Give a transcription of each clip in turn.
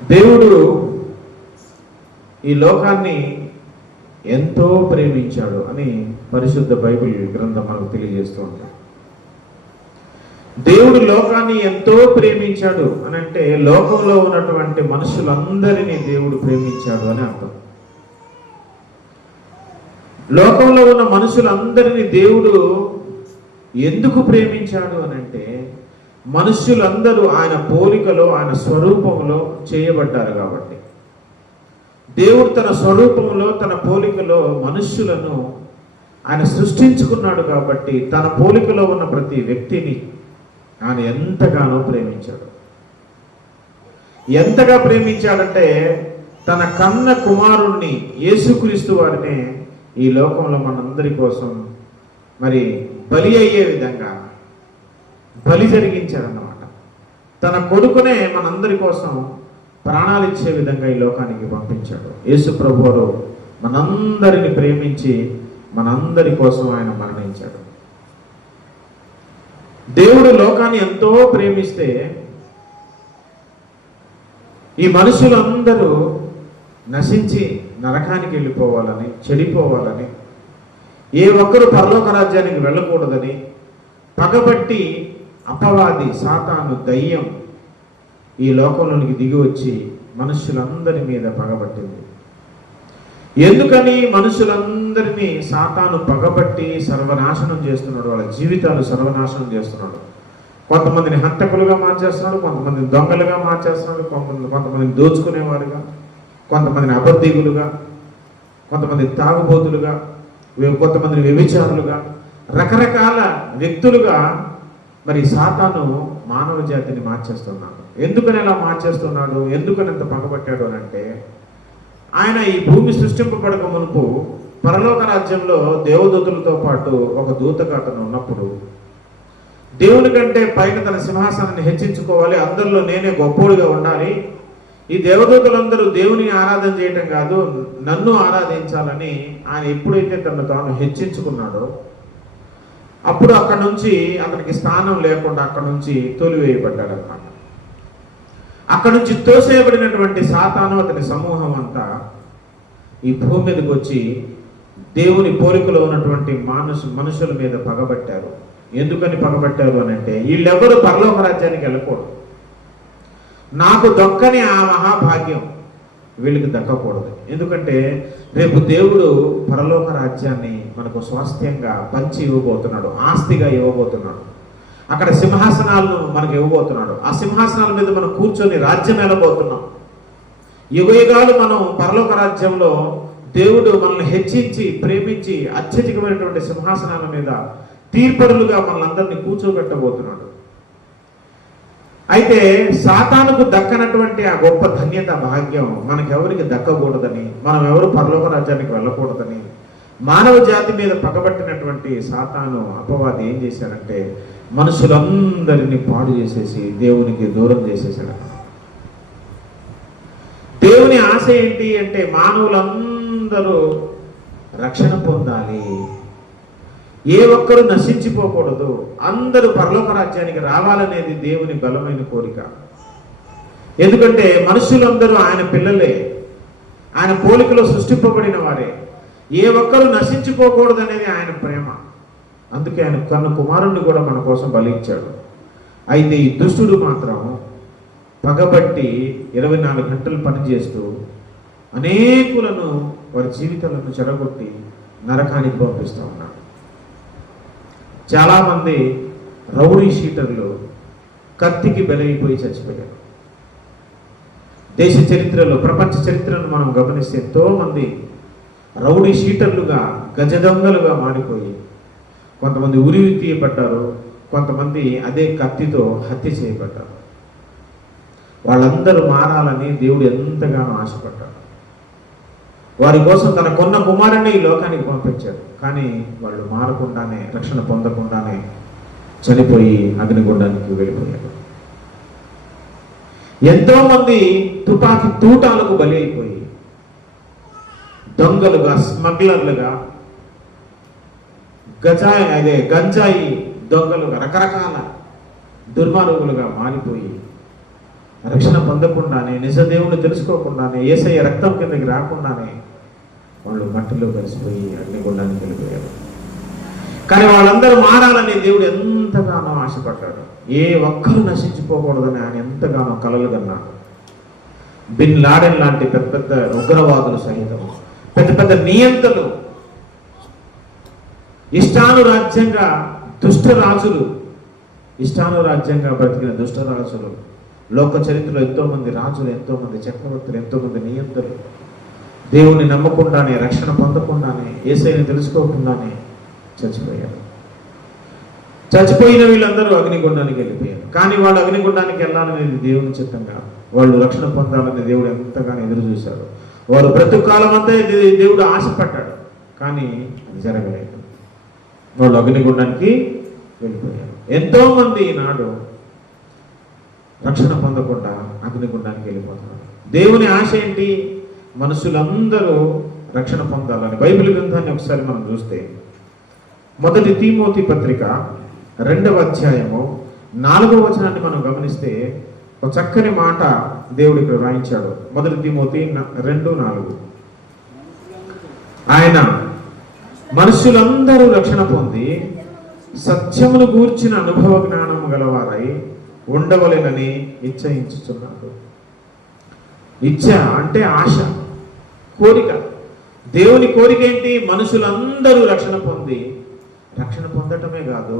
దేవుడు ఈ లోకాన్ని ఎంతో ప్రేమించాడు అని పరిశుద్ధ బైబిల్ గ్రంథం మనకు తెలియజేస్తూ ఉంటాం. దేవుడు లోకాన్ని ఎంతో ప్రేమించాడు అని అంటే లోకంలో ఉన్నటువంటి మనుషులందరినీ దేవుడు ప్రేమించాడు అని అర్థం. లోకంలో ఉన్న మనుషులందరినీ దేవుడు ఎందుకు ప్రేమించాడు అని అంటే మనుషులందరూ ఆయన పోలికలో ఆయన స్వరూపంలో చేయబడ్డారు కాబట్టి. దేవుడు తన స్వరూపంలో తన పోలికలో మనుష్యులను ఆయన సృష్టించుకున్నాడు కాబట్టి తన పోలికలో ఉన్న ప్రతి వ్యక్తిని ఆయన ఎంతగానో ప్రేమించాడు. ఎంతగా ప్రేమించాడంటే తన కన్న కుమారుణ్ణి యేసుక్రీస్తు వారిని ఈ లోకంలో మనందరి కోసం మరి బలి అయ్యే విధంగా బలి జరిగించాడన్నమాట. తన కొడుకునే మనందరి కోసం ప్రాణాలు ఇచ్చే విధంగా ఈ లోకానికి పంపించాడు. యేసు ప్రభువులు మనందరిని ప్రేమించి మనందరి కోసం ఆయన మరణించాడు. దేవుడు లోకాన్ని ఎంతో ప్రేమిస్తే ఈ మనుషులందరూ నశించి నరకానికి వెళ్ళిపోవాలని, చెడిపోవాలని, ఏ ఒక్కరు పరలోక రాజ్యానికి వెళ్ళకూడదని పగబట్టి అపవాది సాతాను దయ్యం ఈ లోకంలోనికి దిగి వచ్చి మనుషులందరి మీద పగబట్టింది. ఎందుకని మనుషులందరినీ సాతాను పగబట్టి సర్వనాశనం చేస్తున్నాడు, వాళ్ళ జీవితాలు సర్వనాశనం చేస్తున్నాడు. కొంతమందిని హంతకులుగా మార్చేస్తున్నాడు, కొంతమందిని దొంగలుగా మార్చేస్తున్నాడు, కొంతమందిని దోచుకునేవారుగా, కొంతమందిని అబద్ధికులుగా, కొంతమంది తాగుబోతులుగా, కొంతమందిని వ్యభిచారులుగా, రకరకాల వ్యక్తులుగా మరి సాతాను మానవ జాతిని మార్చేస్తున్నాడు. ఎందుకని అలా మార్చేస్తున్నాడు, ఎందుకని ఎంత పగబట్టాడు అని అంటే ఆయన ఈ భూమి సృష్టింపబడక మునుపు పరలోక రాజ్యంలో దేవదూతలతో పాటు ఒక దూతగా అతను ఉన్నప్పుడు దేవుని కంటే పైన తన సింహాసనాన్ని హెచ్చించుకోవాలి, అందరిలో నేనే గొప్పోడుగా ఉండాలి, ఈ దేవదూతలందరూ దేవుని ఆరాధన చేయటం కాదు నన్ను ఆరాధించాలని ఆయన ఎప్పుడైతే తను తాను హెచ్చించుకున్నాడో అప్పుడు అక్కడి నుంచి అతనికి స్థానం లేకుండా అక్కడి నుంచి తోలివేయబడ్డాడు అన్నమాట. అక్కడి నుంచి తోసేయబడినటువంటి సాతాను అతని సమూహం అంతా ఈ భూమి మీదకి వచ్చి దేవుని పోలికలో ఉన్నటువంటి మనుషుల మీద పగబట్టారు. ఎందుకని పగబట్టారు అని అంటే వీళ్ళెవరు పరలోక రాజ్యానికి వెళ్ళకూడదు, నాకు దక్కని ఆ మహాభాగ్యం వీళ్ళకి దక్కకూడదు. ఎందుకంటే రేపు దేవుడు పరలోక రాజ్యాన్ని మనకు స్వాస్థ్యంగా పంచి ఇవ్వబోతున్నాడు, ఆస్తిగా ఇవ్వబోతున్నాడు. అక్కడ సింహాసనాలను మనకు ఇవ్వబోతున్నాడు. ఆ సింహాసనాల మీద మనం కూర్చొని రాజ్యం వెళ్ళబోతున్నాం. యుగయుగాలు మనం పరలోక రాజ్యంలో దేవుడు మనల్ని హెచ్చించి ప్రేమించి అత్యధికమైనటువంటి సింహాసనాల మీద తీర్పరులుగా మనల్ని కూర్చోబెట్టబోతున్నాడు. అయితే సాతానుకు దక్కనటువంటి ఆ గొప్ప ధన్యత భాగ్యం మనకెవరికి దక్కకూడదని, మనం ఎవరు పరలోక రాజ్యానికి వెళ్ళకూడదని మానవ జాతి మీద పగబట్టినటువంటి సాతాను అపవాది ఏం చేశాడంటే మనుషులందరినీ పాడు చేసేసి దేవునికి దూరం చేసేసాడు. దేవుని ఆశ ఏంటి అంటే మానవులందరూ రక్షణ పొందాలి, ఏ ఒక్కరు నశించిపోకూడదు, అందరూ పరలోక రాజ్యానికి రావాలనేది దేవుని బలమైన కోరిక. ఎందుకంటే మనుషులందరూ ఆయన పిల్లలే, ఆయన పోలికలో సృష్టింపబడిన వారే, ఏ ఒక్కరు నశించిపోకూడదు అనేది ఆయన ప్రేమ. అందుకే ఆయన కన్న కుమారుణ్ణి కూడా మన కోసం బలి ఇచ్చాడు. అయితే ఈ దుష్టుడు మాత్రం పగబట్టి 24 గంటలు పనిచేస్తూ అనేకులను వారి జీవితాలను చెడగొట్టి నరకానికి పంపిస్తూ ఉన్నాడు. చాలామంది రౌడీ షీటర్లు కత్తికి బలైపోయి చచ్చిపోయారు. దేశ చరిత్రలో, ప్రపంచ చరిత్రను మనం గమనిస్తే ఎంతోమంది రౌడీ షీటర్లుగా, గజదొంగలుగా మారిపోయి కొంతమంది ఉరివి తీయబడ్డారు, కొంతమంది అదే కత్తితో హత్య చేయబడ్డారు. వాళ్ళందరూ మారాలని దేవుడు ఎంతగానో ఆశపడ్డాడు. వారి కోసం తన కొన్న కుమారుని ఈ లోకానికి పంపించాడు. కానీ వాళ్ళు మారకుండానే, రక్షణ పొందకుండానే చనిపోయి అగ్నిగుండానికి వెళ్ళిపోయారు. ఎంతోమంది తుపాకీ తూటాలకు బలి అయిపోయి దొంగలుగా, స్మగ్లర్లుగా, గంజాయి దొంగలుగా, రకరకాల దుర్మార్గులుగా మారిపోయి రక్షణ పొందకుండానే, నిజ దేవుని తెలుసుకోకుండానే, యేసయ్య రక్తం కిందకి రాకుండానే వాళ్ళు మట్టిలో కలిసిపోయి అగ్నిగుండానికి వెళ్ళిపోయారు. కానీ వాళ్ళందరూ మారాలని దేవుడు ఎంతగానో ఆశపడ్డాడు. ఏ ఒక్కరు నశించిపోకూడదని ఆయన ఎంతగానో కలలు కన్నాడు. బిన్ లాడెన్ లాంటి పెద్ద పెద్ద ఉగ్రవాదులు సహితం, పెద్ద పెద్ద నియంతలు, ఇష్టానురాజ్యంగా దుష్టరాజులు, ఇష్టానురాజ్యంగా బ్రతికిన దుష్టరాజులు, లోక చరిత్రలో ఎంతోమంది రాజులు, ఎంతోమంది చక్రవర్తులు, ఎంతోమంది నియంతలు దేవుని నమ్మకుండానే, రక్షణ పొందకుండానే, యేసయ్యని తెలుసుకోకుండానే చచ్చిపోయారు. చచ్చిపోయిన వీళ్ళందరూ అగ్నిగుండానికి వెళ్ళిపోయారు. కానీ వాళ్ళు అగ్నిగుండానికి వెళ్ళాలనేది దేవుని చిత్తంగా, వాళ్ళు రక్షణ పొందాలని దేవుడు ఎంతగానో ఎదురు చూశారు. వారు బ్రతుకాలం అంతా దేవుడు ఆశపడ్డాడు, కానీ అది జరగలేదు. వాళ్ళు అగ్నిగుండానికి వెళ్ళిపోయారు. ఎంతో మంది ఈనాడు రక్షణ పొందకుండా అగ్నిగుండానికి వెళ్ళిపోతున్నారు. దేవుని ఆశ ఏంటి? మనుషులందరూ రక్షణ పొందాలని. బైబిల్ గ్రంథాన్ని ఒకసారి మనం చూస్తే, మొదటి తిమోతి పత్రిక 2వ అధ్యాయము 4వ వచనాన్ని మనం గమనిస్తే ఒక చక్కని మాట దేవుడు ఇక్కడ రాయించాడు. మొదటి తిమోతి 2:4. ఆయన మనుషులందరూ రక్షణ పొంది సత్యమును గూర్చిన అనుభవ జ్ఞానము గలవారై ఉండవలెనని ఇచ్చయించుచున్నాడు. ఇచ్చ అంటే ఆశ, కోరిక. దేవుని కోరిక ఏంటి? మనుషులందరూ రక్షణ పొంది, రక్షణ పొందటమే కాదు,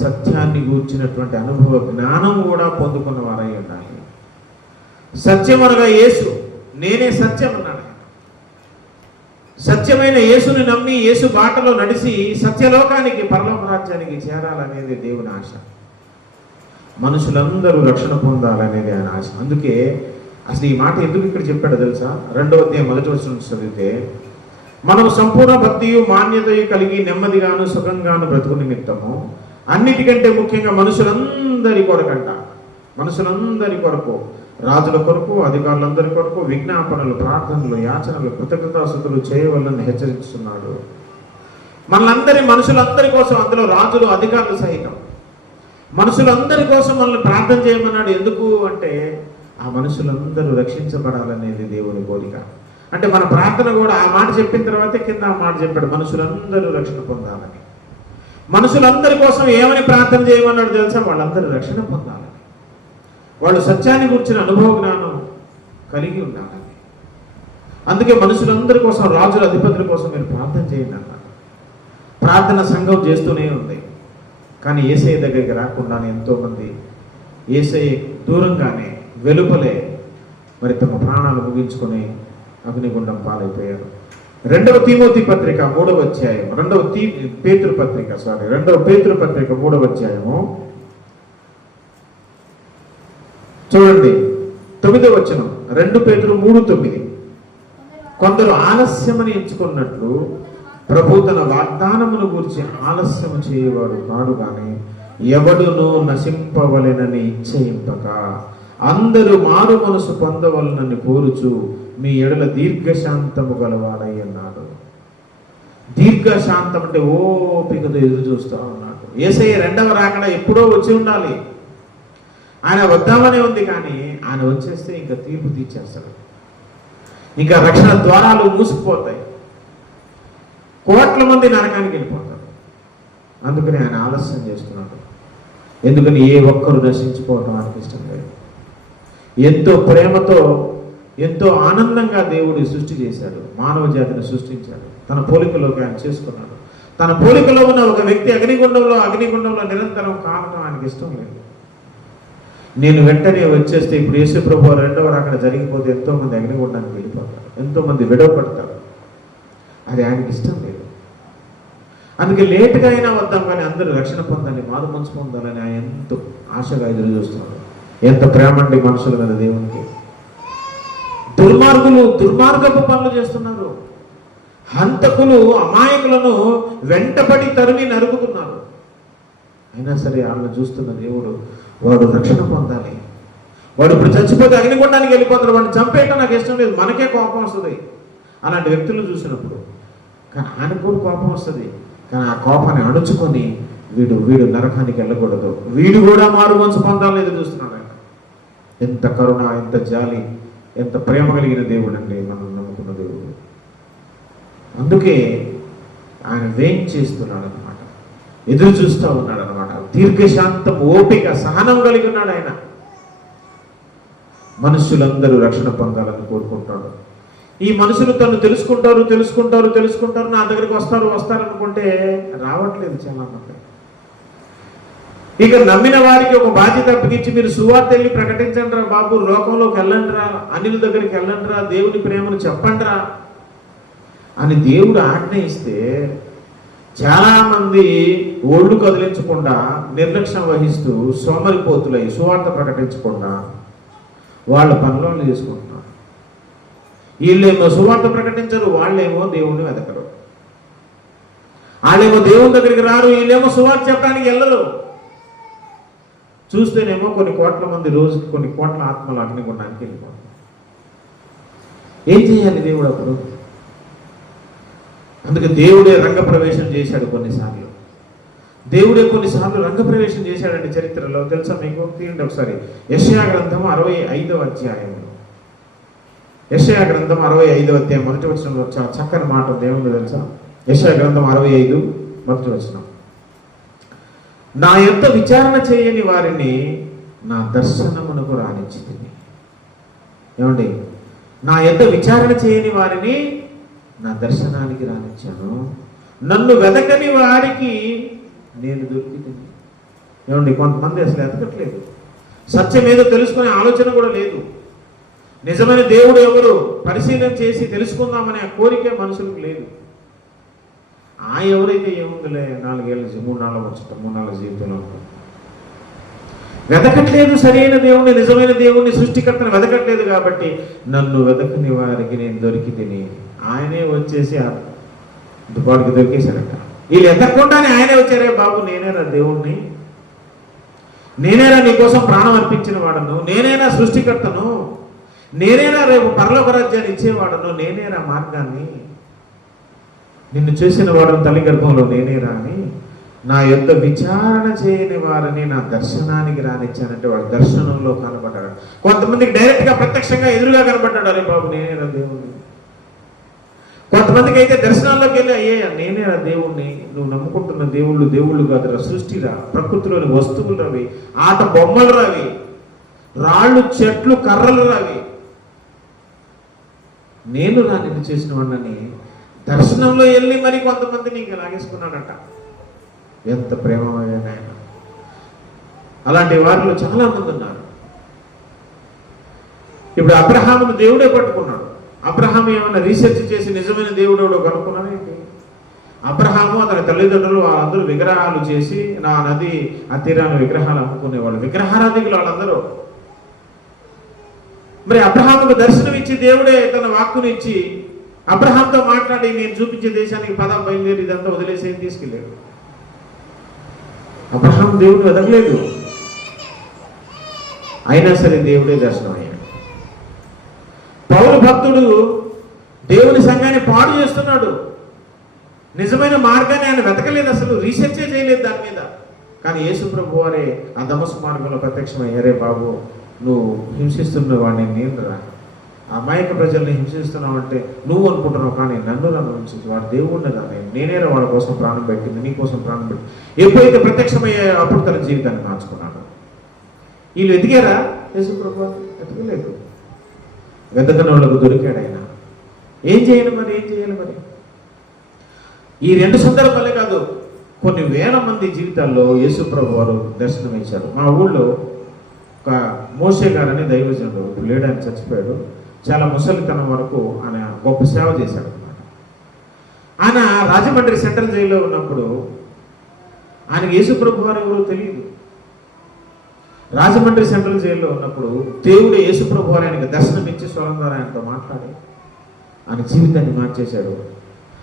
సత్యాన్ని గూర్చినటువంటి అనుభవ జ్ఞానం కూడా పొందుకున్న వారై ఉండాలి. సత్యం అనగా యేసు, నేనే సత్యం అన్నాడు. సత్యమైన యేసుని నమ్మి యేసు బాటలో నడిచి సత్యలోకానికి, పరలోక రాజ్యానికి చేరాలనేది దేవుని ఆశ. మనుషులందరూ రక్షణ పొందాలనేది ఆయన ఆశ. అందుకే అసలు ఈ మాట ఎందుకు ఇక్కడ చెప్పాడో తెలుసా? 2వ అధ్యాయం 1వ వచనం చదివితే, మనం సంపూర్ణ భక్తియు మాన్యతయు కలిగి నెమ్మదిగాను సుఖంగాను బ్రతుకు నిమిత్తము, అన్నిటికంటే ముఖ్యంగా మనుషులందరి కొరకంట, మనుషులందరి కొరకు, రాజుల కొరకు, అధికారులందరి కొరకు విజ్ఞాపనలు, ప్రార్థనలు, యాచనలు, కృతజ్ఞతాస్తుతులు చేయవలనని హెచ్చరిస్తున్నాడు. మనుషులందరి కోసం, అందులో రాజులు, అధికారులు సహితం మనుషులందరి కోసం మనల్ని ప్రార్థన చేయమన్నాడు. ఎందుకు అంటే ఆ మనుషులందరూ రక్షించబడాలనేది దేవుని కోరిక. అంటే మన ప్రార్థన కూడా ఆ మాట చెప్పిన తర్వాత కింద ఆ మాట చెప్పాడు, మనుషులందరూ రక్షణ పొందాలని. మనుషులందరి కోసం ఏమని ప్రార్థన చేయమన్నాడు తెలుసా? వాళ్ళందరూ రక్షణ పొందాలని, వాళ్ళు సత్యాన్ని గురించిన అనుభవ జ్ఞానం కలిగి ఉండాలని. అందుకే మనుషులందరి కోసం, రాజుల, అధిపతుల కోసం మీరు ప్రార్థన చేయండి అన్నారు. ప్రార్థన సంఘం చేస్తూనే ఉంది. కానీ యేసయ్య దగ్గరికి రాకుండానే ఎంతోమంది యేసయ్య దూరంగానే, వెలుపలే మరి తమ ప్రాణాలు ముగించుకొని అగ్నిగుండం పాలైపోయారు. 2వ తిమోతి పత్రిక 3వ అధ్యాయం, 2వ పేతురు పత్రిక 3వ అధ్యాయము చూడండి, 9వ వచనం. 2 పేతురు 3:9. కొందరు ఆలస్యమని ఎంచుకున్నట్లు ప్రభు తన వాగ్దానమును గురించి ఆలస్యము చేయవాడు కాడు, కానీ ఎవడును నశింపవలెనని ఇచ్చయింపక అందరూ మారు మనసు పొందవలనని కోరుచు మీ ఎడల దీర్ఘశాంతము గలవాడై అన్నాడు. దీర్ఘశాంతం అంటే ఓపికతో ఎదురు చూస్తూ ఉన్నాడు. యేసయ్య 2వ రాకడ ఎప్పుడో వచ్చి ఉండాలి. ఆయన వద్దామనే ఉంది, కానీ ఆయన వచ్చేస్తే ఇంకా తీర్పు తీర్చేస్తాడు. ఇంకా రక్షణ ద్వారాలు మూసుకుపోతాయి, కోట్ల మంది నరకానికి వెళ్ళిపోతారు. అందుకని ఆయన ఆలస్యం చేస్తున్నాడు. ఎందుకని ఏ ఒక్కరు నశించుకోవటం ఆయనకి ఇష్టం లేదు. ఎంతో ప్రేమతో, ఎంతో ఆనందంగా దేవుడు సృష్టి చేశాడు, మానవ జాతిని సృష్టించాడు, తన పోలికలోకి ఆయన చేసుకున్నాడు. తన పోలికలో ఉన్న ఒక వ్యక్తి అగ్నిగుండంలో నిరంతరం కావడం ఆయనకి ఇష్టం లేదు. నేను వెంటనే వచ్చేస్తే, ఇప్పుడు యేసు ప్రభువు 2వ రాకడ జరిగిపోతే ఎంతోమంది అగ్నిగుండానికి వెళ్ళిపోతారు, ఎంతోమంది విడవపడతారు. అది ఆయనకి ఇష్టం లేదు. అందుకే లేటుగా అయినా వద్దాం, కానీ అందరూ రక్షణ పొందాలి, మారు మనసు పొందాలని ఆయన ఎంతో ఆశగా ఎదురు చూస్తున్నాడు. ఎంత ప్రేమ అండి మనుషుల మీద దేవునికి. దుర్మార్గులు దుర్మార్గపు పనులు చేస్తున్నారు. హంతకులు అమాయకులను వెంటపడి తరిమి నరుకుతున్నారు. అయినా సరే వాళ్ళని చూస్తున్న దేవుడు, వాడు రక్షణ పొందాలి, వాడు ఇప్పుడు చచ్చిపోతే అగ్నిగుండానికి వెళ్ళిపోతాడు, వాడిని చంపేయటం నాకు ఇష్టం లేదు, మనకే కోపం వస్తుంది అలాంటి వ్యక్తులను చూసినప్పుడు. కానీ ఆయనకు కూడా కోపం వస్తుంది, కానీ ఆ కోపాన్ని అణుచుకొని వీడు నరకానికి వెళ్ళకూడదు, వీడు కూడా మారు మనసు పొందాలని ఎదురు చూస్తున్నాడు ఆయన. ఎంత కరుణ, ఎంత జాలి, ఎంత ప్రేమ కలిగిన దేవుడు అండి మనం నమ్ముకున్న దేవుడు. అందుకే ఆయన వెయిట్ చేస్తున్నాడు అనమాట, ఎదురు చూస్తూ ఉన్నాడు అనమాట. దీర్ఘశాంతం, ఓపిక, సహనం కలిగి ఉన్నాడు ఆయన. మనుషులందరూ రక్షణ పొందాలని కోరుకుంటాడు. ఈ మనుషులు తను తెలుసుకుంటారు, నా దగ్గరికి వస్తారు అనుకుంటే రావట్లేదు చాలా మంది. ఇక నమ్మిన వారికి ఒక బాధ్యత అప్పగించి, మీరు సువార్త వెళ్ళి ప్రకటించండి రా బాబు, లోకంలోకి వెళ్ళండి రా, అన్యుల దగ్గరికి వెళ్ళండి రా, దేవుని ప్రేమను చెప్పండి రా అని దేవుడు ఆజ్ఞ ఇస్తే చాలా మంది ఒళ్ళు కదిలించకుండా, నిర్లక్ష్యం వహిస్తూ, సోమరిపోతులై సువార్త ప్రకటించకుండా వాళ్ళ పనులను చేసుకుంటున్నారు. వీళ్ళేమో సువార్త ప్రకటించరు, వాళ్ళేమో దేవుణ్ణి వెతకరు. వాళ్ళేమో దేవుని దగ్గరికి రారు, వీళ్ళేమో సువార్త చెప్పడానికి వెళ్ళరు. చూస్తేనేమో కొన్ని కోట్ల మంది రోజుకి కొన్ని కోట్ల ఆత్మలు అగ్నిగుండానికి వెళ్ళిపోతారు. ఏం చేయాలి దేవుడు అప్పుడు? అందుకే దేవుడే రంగప్రవేశం చేశాడు కొన్నిసార్లు. దేవుడే కొన్నిసార్లు రంగప్రవేశం చేశాడండి చరిత్రలో. తెలుసా మీకు? తీయండి ఒకసారి యెషయా గ్రంథం 65వ అధ్యాయం. యెషయా గ్రంథం 65వ అధ్యాయం మొదటి వచనంలో చాలా చక్కని మాట దేవుడు తెలుసా? యెషయా గ్రంథం 65 మొదటి వచనం. నా యొక్క విచారణ చేయని వారిని నా దర్శనమునకు రానిచ్చితిని. ఏమండి? నా యొక్క విచారణ చేయని వారిని నా దర్శనానికి రానిచ్చాను, నన్ను వెతకని వారికి నేను దొరికితిని. ఏమండి? కొంతమంది అసలు ఎతకట్లేదు, సత్యం ఏదో తెలుసుకునే ఆలోచన కూడా లేదు. నిజమైన దేవుడు ఎవరు పరిశీలన చేసి తెలుసుకుందామనే కోరిక మనుషులకు లేదు. ఎవరైతే ఏముందిలే, 4 ఏళ్ళ 3 నాళ్ళ వచ్చట 3 నాళ్ళ జీవితంలో వెతకట్లేదు. సరైన దేవుణ్ణి, నిజమైన దేవుణ్ణి, సృష్టికర్తను వెతకట్లేదు. కాబట్టి నన్ను వెతకని వారికి నేను దొరికి తిని, ఆయనే వచ్చేసి దుపాడికి దొరికేశారట. వీళ్ళు ఎతకుండానే ఆయనే వచ్చారే, బాబు నేనేరా దేవుణ్ణి, నేనేరా నీకోసం ప్రాణం అర్పించిన వాడను, నేనేరా సృష్టికర్తను, నేనేరా రేపు పరలోక రాజ్యాన్ని ఇచ్చేవాడను, నేనేరా మార్గాన్ని, నిన్ను చేసిన వాడను తల్లి గర్భంలో నేనేరా అని నా యొక్క విచారణ చేయని వారిని నా దర్శనానికి రానిచ్చానంటే వాడు దర్శనంలో కనబడ్డాడు. కొంతమందికి డైరెక్ట్గా ప్రత్యక్షంగా ఎదురుగా కనబడ్డాడు, అరే బాబు నేనేరా దేవుణ్ణి. కొంతమందికి అయితే దర్శనాల్లోకి వెళ్ళి, అయ్యా నేనేరా దేవుణ్ణి, నువ్వు నమ్ముకుంటున్న దేవుళ్ళు కాదురా, సృష్టిరా, ప్రకృతిలోని వస్తువులు రవి, ఆట బొమ్మలు రవి, రాళ్ళు, చెట్లు, కర్రలు రవి, నేను నిన్ను చేసిన వాడిని దర్శనంలో వెళ్ళి మరి కొంతమంది నీకు లాగేసుకున్నాడట. ఎంత ప్రేమమైన ఆయన. అలాంటి వారిలో చాలా మంది ఉన్నారు. ఇప్పుడు అబ్రహామును దేవుడే పట్టుకున్నాడు. అబ్రహాం ఏమైనా రీసెర్చ్ చేసి నిజమైన దేవుడు ఎవడో కనుక్కున్నాడు ఏంటి? అబ్రహాము అతని తల్లిదండ్రులు వాళ్ళందరూ విగ్రహాలు చేసి నా నది ఆ తీరాన్ని విగ్రహాలు అమ్ముకునేవాళ్ళు, విగ్రహారాధికులు వాళ్ళందరూ. మరి అబ్రహాముకు దర్శనం ఇచ్చి దేవుడే తన వాక్కుని ఇచ్చి అబ్రహాంతో మాట్లాడి, నేను చూపించే దేశానికి పదం బయలుదేరి ఇదంతా వదిలేసి ఏం తీసుకెళ్ళాడు. అబ్రహాం దేవుడు వెదగలేదు, అయినా సరే దేవుడే దర్శనం అయ్యాడు. పౌలు భక్తుడు దేవుని సంఘాన్ని పాడు చేస్తున్నాడు, నిజమైన మార్గాన్ని ఆయన వెతకలేదు, అసలు రీసెర్చే చేయలేదు దాని మీద. కానీ యేసు ప్రభు వారే ఆ దమస్కు మార్గంలో ప్రత్యక్షమయ్యారే, బాబు నువ్వు హింసిస్తున్న వాడిని నేను రా, అమాయక ప్రజల్ని హింసిస్తున్నావు అంటే నువ్వు అనుకుంటున్నావు, కానీ నన్ను హింసించి వాడు దేవుడిని రా, నేనేరా వాడి కోసం ప్రాణం పెట్టింది, నీ కోసం ప్రాణం పెట్టి. ఎప్పుడైతే ప్రత్యక్షమయ్యాయో అప్పుడు తన జీవితాన్ని మార్చుకున్నాడు. వీళ్ళు ఎదిగారా? యేసు ప్రభు ఎదగలేదు. వెతకని వాళ్ళకు దొరికాడు ఆయన. ఏం చేయాలి మరి? ఈ 2 సందర్భాలే కాదు, కొన్ని వేల మంది జీవితాల్లో యేసు ప్రభు వారు దర్శనం ఇచ్చారు. మా ఊళ్ళో ఒక మోషే గారని దైవజనుడు, ఇప్పుడు లేడు, ఆయన చచ్చిపోయాడు. చాలా ముసలితనం వరకు ఆయన గొప్ప సేవ చేశాడు అన్నమాట. ఆయన రాజమండ్రి సెంట్రల్ జైల్లో ఉన్నప్పుడు ఆయనకి యేసు ప్రభు వారు ఎవరో తెలియదు. రాజమండ్రి సెంట్రల్ జైల్లో ఉన్నప్పుడు దేవుడే యేసు ప్రభు వారు ఆయనకి దర్శనం ఇచ్చి స్వరం ద్వారా ఆయనతో మాట్లాడి ఆయన జీవితాన్ని మార్చేశాడు.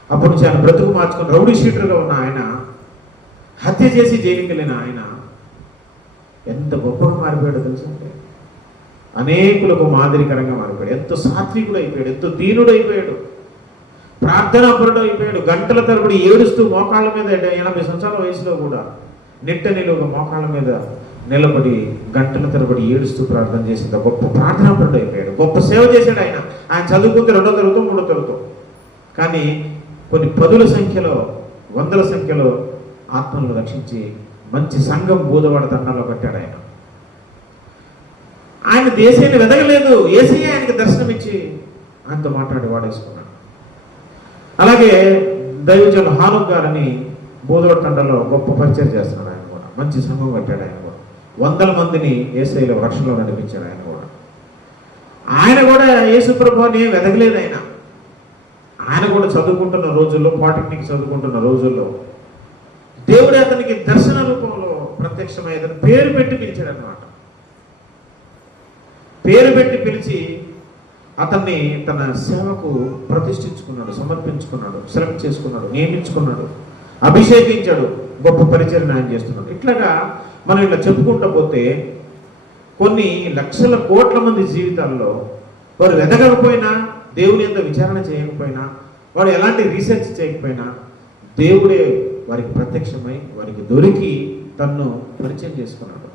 అప్పటి నుంచి ఆయన బ్రతుకు మార్చుకొని రౌడీ షీటర్గా ఉన్న ఆయన, హత్య చేసి జైలుకి వెళ్ళిన ఆయన ఎంత గొప్పగా మారిపోయాడో తెలుసంటే, అనేకులకు మాదిరికరంగా మారిపోయాడు. ఎంతో సాత్వికుడు అయిపోయాడు, ఎంతో దీనుడు అయిపోయాడు, ప్రార్థనాపరుడు అయిపోయాడు. గంటల తరబడి ఏడుస్తూ మోకాళ్ళ మీద 80 సంవత్సరాల వయసులో కూడా నిట్టనిలుగా మోకాళ్ళ మీద నిలబడి గంటల తరబడి ఏడుస్తూ ప్రార్థన చేసింది. గొప్ప ప్రార్థనాపరుడు అయిపోయాడు, గొప్ప సేవ చేశాడు. ఆయన చదువుకుంటే 2వ తరగతో 3వ తరగతో, కానీ కొన్ని పదుల సంఖ్యలో, వందల సంఖ్యలో ఆత్మలను రక్షించి మంచి సంఘం బూదవాడ తండాలో కట్టాడు. ఆయన దేశాన్ని వెదగలేదు, ఏసయ్య ఆయనకి దర్శనమిచ్చి ఆయనతో మాట్లాడి వాడేసుకున్నాడు. అలాగే దైవజనులు హానుక్ గారని బూదవాడ తండాలో గొప్ప పరిచయం చేస్తున్నాడు. ఆయన కూడా మంచి సంఘం కట్టాడు. ఆయన కూడా వందల మందిని ఏసయ్యలో రక్షణలో నడిపించాడు. ఆయన కూడా యేసు ప్రభువుని వెదగలేదు. ఆయన కూడా చదువుకుంటున్న రోజుల్లో, పాలిటెక్నిక్ చదువుకుంటున్న రోజుల్లో దేవుడు అతనికి దర్శన రూపంలో ప్రత్యక్షమై అతను పేరు పెట్టి పిలిచాడు అన్నమాట. పేరు పెట్టి పిలిచి అతన్ని తన సేవకు ప్రతిష్ఠించుకున్నాడు, సమర్పించుకున్నాడు, సెలెక్ట్ చేసుకున్నాడు, నియమించుకున్నాడు, అభిషేకించాడు, గొప్ప పరిచయం ఆయన చేస్తున్నాడు. ఇట్లాగా మనం ఇలా చెప్పుకుంటూ పోతే కొన్ని లక్షల కోట్ల మంది జీవితాల్లో వారు వెదగకపోయినా, దేవుని ఎంత విచారణ చేయకపోయినా, వాడు ఎలాంటి రీసెర్చ్ చేయకపోయినా దేవుడే వారికి ప్రత్యక్షమై వారికి దొరికి తన్ను పరిచయం చేసుకున్నాడు.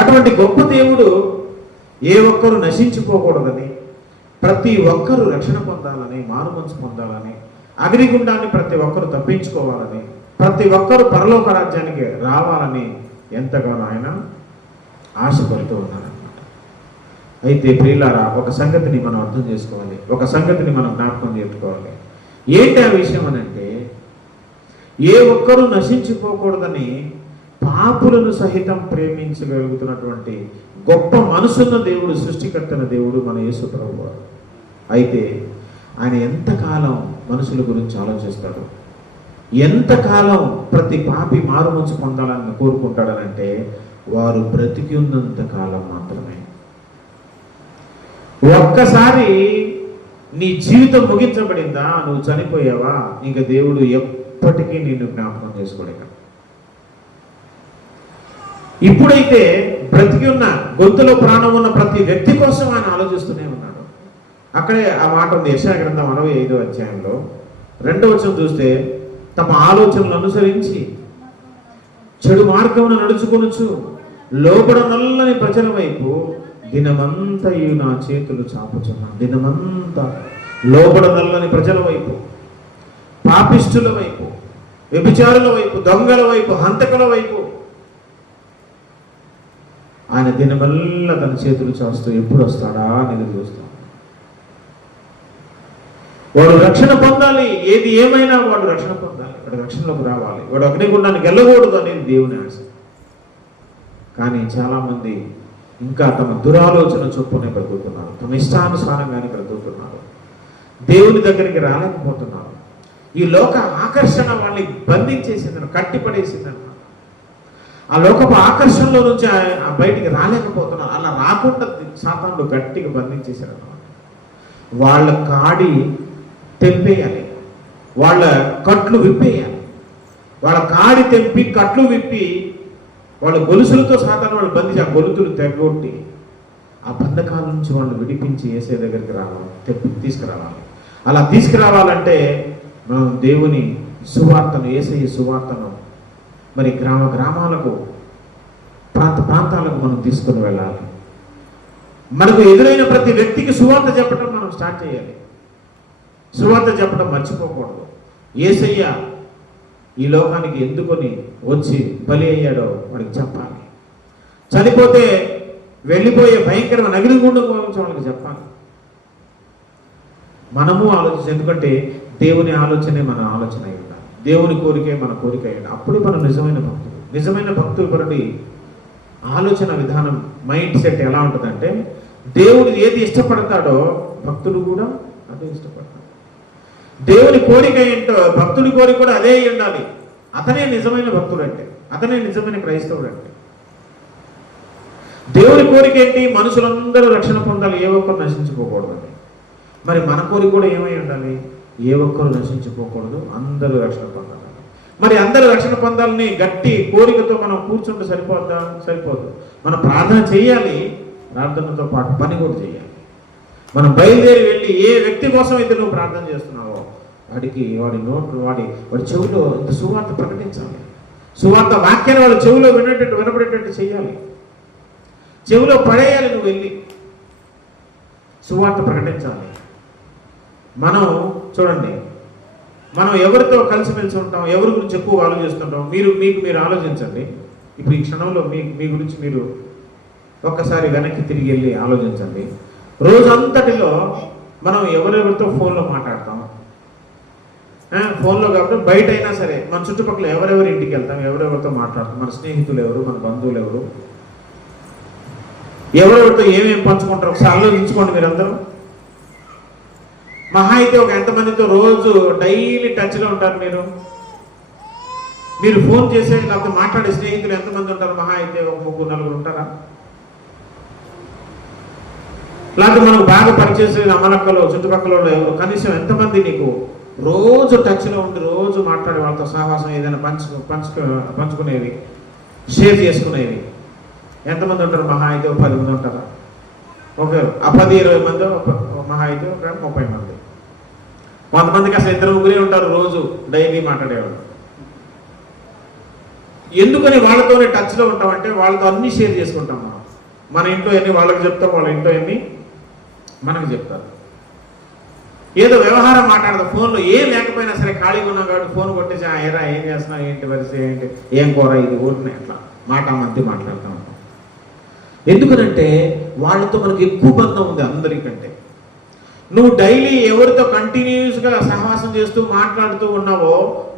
అటువంటి గొప్ప దేవుడు ఏ ఒక్కరు నశించుకోకూడదని, ప్రతి ఒక్కరూ రక్షణ పొందాలని, మారుమనసు పొందాలని, అగ్నిగుండాన్ని ప్రతి ఒక్కరు తప్పించుకోవాలని, ప్రతి ఒక్కరూ పరలోక రాజ్యానికి రావాలని ఎంతగానో ఆయన ఆశపడుతూ ఉన్నారన్నమాట. అయితే ప్రియులారా, ఒక సంగతిని మనం అర్థం చేసుకోవాలి, ఒక సంగతిని మనం జ్ఞాపకం చేసుకోవాలి. ఏంటి ఆ విషయం అనంటే, ఏ ఒక్కరూ నశించిపోకూడదని పాపులను సహితం ప్రేమించగలుగుతున్నటువంటి గొప్ప మనసున్న దేవుడు, సృష్టికర్తన దేవుడు మన యేసు ప్రభువు. అయితే ఆయన ఎంతకాలం మనుషుల గురించి ఆలోచిస్తాడు, ఎంతకాలం ప్రతి పాపి మారుమనసు పొందాలని కోరుకుంటాడనంటే వారు బ్రతికి ఉన్నంత కాలం మాత్రమే. ఒక్కసారి నీ జీవితం ముగించబడిందా, నువ్వు చనిపోయావా, ఇంకా దేవుడు ఎప్పటికీ నిన్ను జ్ఞాపకం చేసుకోలేక. ఇప్పుడైతే బ్రతికి ఉన్న, గొంతులో ప్రాణం ఉన్న ప్రతి వ్యక్తి కోసం ఆయన ఆలోచిస్తూనే ఉన్నాడు. అక్కడే ఆ మాట ఉంది, యెషయా గ్రంథం 65వ అధ్యాయంలో 2వ వచనం చూస్తే, తమ ఆలోచనలు అనుసరించి చెడు మార్గమును నడుచుకొనుచు లోబడనల్లని ప్రజల వైపు దినమంతయు నా చేతులు చాపుచున్నాను. దినమంతా లోబడనల్లని ప్రజల వైపు, పాపిష్టుల వైపు, వ్యభిచారుల వైపు, దొంగల వైపు, హంతకుల వైపు ఆయన దినమల్లా తన చేతులు చాస్తూ ఎప్పుడు వస్తాడా అని చూస్తాం. వాడు రక్షణ పొందాలి, ఏది ఏమైనా వాడు రక్షణ పొందాలి, వాడు రక్షణలోకి రావాలి, వాడు అగ్నిగుండాన్ని గెలవకూడదు అనేది దేవుని ఆశ. కానీ చాలామంది ఇంకా తమ దురాలోచన చొప్పునే బ్రతుకుతున్నారు, తమ ఇష్టానుసారంగానే బ్రతుకుతున్నారు, దేవుని దగ్గరికి రాలేకపోతున్నారు. ఈ లోక ఆకర్షణ వాళ్ళని బంధించేసిందని, కట్టిపడేసిందన్న. ఆ లోకపు ఆకర్షణలో నుంచి బయటికి రాలేకపోతున్నారు. అలా రాకుండా సాతానుడు గట్టిగా బంధించేశారు అన్నమాట. వాళ్ళ కాడి తెంపేయాలి, వాళ్ళ కట్లు విప్పేయాలి. వాళ్ళ కాడి తెంపి కట్లు విప్పి వాళ్ళ గొలుసులతో సాతాను వాళ్ళు బంధించి ఆ గొలుతులు తెగొట్టి ఆ బంధకాల నుంచి వాళ్ళు విడిపించి యేసయ్య దగ్గరికి రావాలి, తీసుకురావాలి. అలా తీసుకురావాలంటే మనం దేవుని సువార్తను, యేసయ్య సువార్తను మరి గ్రామ గ్రామాలకు, ప్రాంతాలకు మనం తీసుకుని వెళ్ళాలి. మనకు ఎదురైన ప్రతి వ్యక్తికి సువార్త చెప్పడం మనం స్టార్ట్ చేయాలి. సువార్త చెప్పడం మర్చిపోకూడదు. యేసయ్య ఈ లోకానికి ఎందుకొని వచ్చి బలి అయ్యాడో వాడికి చెప్పాలి. చనిపోతే వెళ్ళిపోయే భయంకరమైన అగ్నిగుండం గురించి వాళ్ళకి చెప్పాలి. మనము ఆలోచించాలి, ఎందుకంటే దేవుని ఆలోచనే మన ఆలోచన అయి ఉండాలి, దేవుని కోరికే మన కోరిక అయి ఉండాలి. అప్పుడు మనం నిజమైన భక్తులు. నిజమైన భక్తులు పడి ఆలోచన విధానం, మైండ్ సెట్ ఎలా ఉంటుందంటే, దేవుడు ఏది ఇష్టపడతాడో భక్తులు కూడా అదే ఇష్టపడతాడు. దేవుని కోరిక ఏంటో భక్తుడి కోరిక కూడా అదే అయి ఉండాలి. అతనే నిజమైన భక్తుడు అంటే, అతనే నిజమైన క్రైస్తవుడు అంటే. దేవుని కోరిక ఏంటి? మనుషులందరూ రక్షణ పొందాలి, ఏ ఒక్కరు నశించుకోకూడదు. మరి మన కోరిక కూడా ఏమై ఉండాలి? ఏ ఒక్కరు నశించుకోకూడదు, అందరూ రక్షణ పొందాలి. మరి అందరూ రక్షణ పొందాలని గట్టి కోరికతో మనం కూర్చుంటే సరిపోదు. మనం ప్రార్థన చేయాలి, ప్రార్థనతో పాటు పని కూడా చేయాలి. మనం బయలుదేరి వెళ్ళి ఏ వ్యక్తి కోసం అయితే నువ్వు ప్రార్థన చేస్తున్నావో వాడి చెవిలో ఇంత సువార్త ప్రకటించాలి. సువార్త వాక్యాన్ని వాళ్ళు చెవిలో వినపడేటట్టు చేయాలి. చెవిలో పడేయాలి. నువ్వు వెళ్ళి సువార్త ప్రకటించాలి. మనం చూడండి, మనం ఎవరితో కలిసిమెలిసి ఉంటాం, ఎవరి గురించి ఎక్కువ ఆలోచిస్తుంటాం. మీరు ఆలోచించండి. ఇప్పుడు ఈ క్షణంలో మీ గురించి మీరు ఒక్కసారి వెనక్కి తిరిగి వెళ్ళి ఆలోచించండి. రోజంతటిలో మనం ఎవరెవరితో ఫోన్లో మాట్లాడతాం. ఫోన్లో కాబట్టి బయట అయినా సరే మన చుట్టుపక్కల ఎవరెవరి ఇంటికి వెళ్తాం, ఎవరెవరితో మాట్లాడతాం, మన స్నేహితులు ఎవరు, మన బంధువులు ఎవరు, ఎవరెవరితో ఏమేమి పంచుకుంటారు ఒకసారి ఆలోచించుకోండి. మీరందరూ మహా అయితే ఒక ఎంతమందితో రోజు డైలీ టచ్లో ఉంటారు? మీరు ఫోన్ చేసే లేకపోతే మాట్లాడే స్నేహితులు ఎంతమంది ఉంటారు? మహా అయితే ఒక 3-4 ఉంటారా? లేకపోతే మనకు బాగా పరిచయం అమ్మలక్కలు చుట్టుపక్కల ఎవరు కనీసం ఎంతమంది నీకు రోజు టచ్లో ఉండి రోజు మాట్లాడే వాళ్ళతో సహవాసం ఏదైనా పంచుకునేవి, షేర్ చేసుకునేవి ఎంతమంది ఉంటారు? మహా అయితే 10 మంది ఉంటారా? ఓకే, ఆ 10-20 మంది మహా అయితే ఒక 30 మంది. 100 మందికి అసలు 2-3 ఉంటారు రోజు డైలీ మాట్లాడేవాళ్ళు. ఎందుకని వాళ్ళతోనే టచ్లో ఉంటామంటే వాళ్ళతో అన్నీ షేర్ చేసుకుంటాం. మన ఇంట్లో ఎన్ని వాళ్ళకి చెప్తాం, వాళ్ళ ఇంట్లో ఎన్ని మనకు చెప్తారు. ఏదో వ్యవహారం మాట్లాడదాం ఫోన్లో, ఏం లేకపోయినా సరే ఖాళీగా ఉన్నాం కాబట్టి ఫోన్ కొట్టేసి ఏరా ఏం చేస్తున్నావు, ఏంటి పరిస్థితి, ఏంటి, ఏం కూర, ఇది ఊరిని అట్లా మధ్య మాట్లాడుతూ ఉంటాం. ఎందుకనంటే వాళ్ళతో మనకి ఎక్కువ బంధం ఉంది అందరికంటే. నువ్వు డైలీ ఎవరితో కంటిన్యూస్గా సహవాసం చేస్తూ మాట్లాడుతూ ఉన్నావో